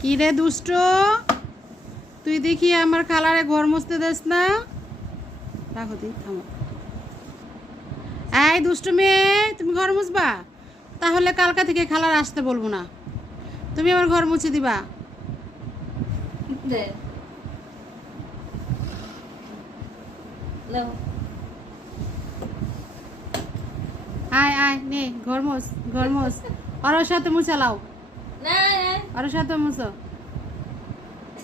কি রে দুষ্ট? তুই দেখি আমার খালারে ঘর মুছতে দেস না? রাখো তুই থামো। এই দুষ্ট মেয়ে তুমি ঘর মুছবা? তাহলে কালকা থেকে খালার আসতে বলব না। তুমি আমার ঘর মুছে দিবা। দে। আয় আয় নে ঘর মুছ ঘর মুছ। ওর সাথে মুছালাও না সাথে মুছো।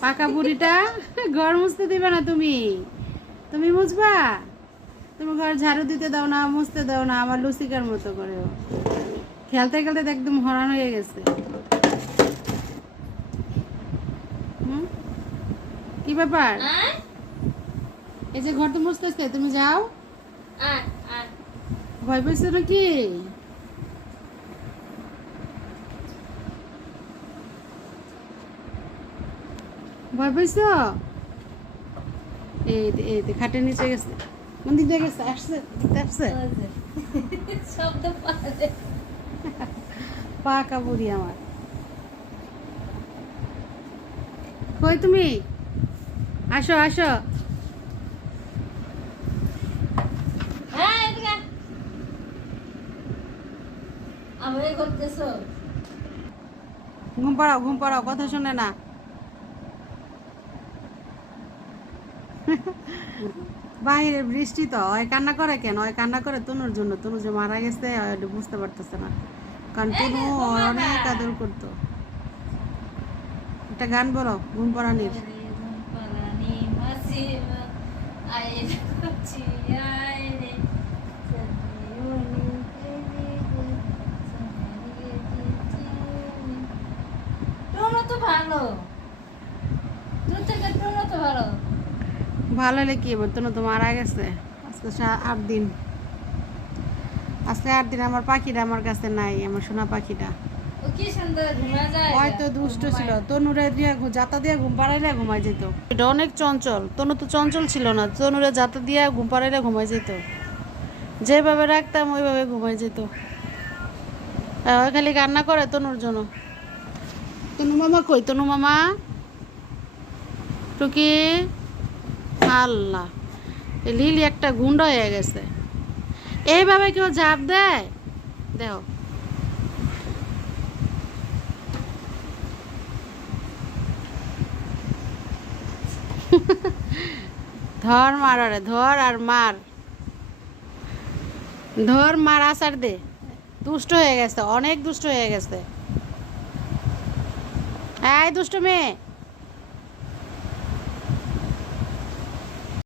পাকা বুড়িটা ঘর মুছতে দিবে না তুমি। তুমি মুছবা? তুমি ঘর ঝাড়ু দিতে দাও না মুছতে দাও না আমার লুচিকার মতো করে। খেলতে খেলতে তো একদম হরান হয়ে গেছে। হুম? কি ব্যাপার? এই যে ঘর তো মুছতেছে তুমি যাও। ভয় পেয়েছ নাকি? ভয় পেয়েছ এই এই খাটের নিচে গেছে। কোন দিক দিয়ে গেছে? আসছে আসছে? শব্দ পারে পাকা বুড়ি আমার। কই তুমি? আসো আসো। হ্যাঁ ঘুম পাড়াও ঘুম পাড়াও কথা শোনে না। বাইরে বৃষ্টি তো ওই কান্না করে কেন? ওই কান্না করে তনুর জন্য। তনু যে মারা গেছে বুঝতে পারতেছে না। কারণ তনু অনেক আদর করতো। একটা গান বলো ঘুম পাড়ানির। ভালো তোর থেকে টোনো তো ভালো ভালো হলে কি এবার তনু তো মারা গেছে? আজকে আট দিন। আজকে আট দিন আমার পাখিটা আমার কাছে নাই আমার সোনা পাখিটা। হয়তো দুষ্ট ছিল। তনুরে দিয়ে ঘু- জাতা দিয়ে ঘুম পাড়াইলে ঘুমাই যেত। এটা অনেক চঞ্চল। তনু তো চঞ্চল ছিল না। তনুরে জাতা দিয়ে ঘুম পাড়াইলে ঘুমাই যেত। যেভাবে রাখতাম ওইভাবে ঘুমাই যেত। খালি কান্না করে তনুর জন্য। তনু মামা কই? তনু মামা? টুকি? আল্লাহ লিলি একটা গুন্ড হয়ে গেছে। এইভাবে কেউ ঝাঁপ দেয়? দেখো। ধর মার আরে, ধর আর মার। ধর মার আসার দে। দুষ্ট হয়ে গেছে, অনেক দুষ্ট হয়ে গেছে। এই দুষ্ট মেয়ে।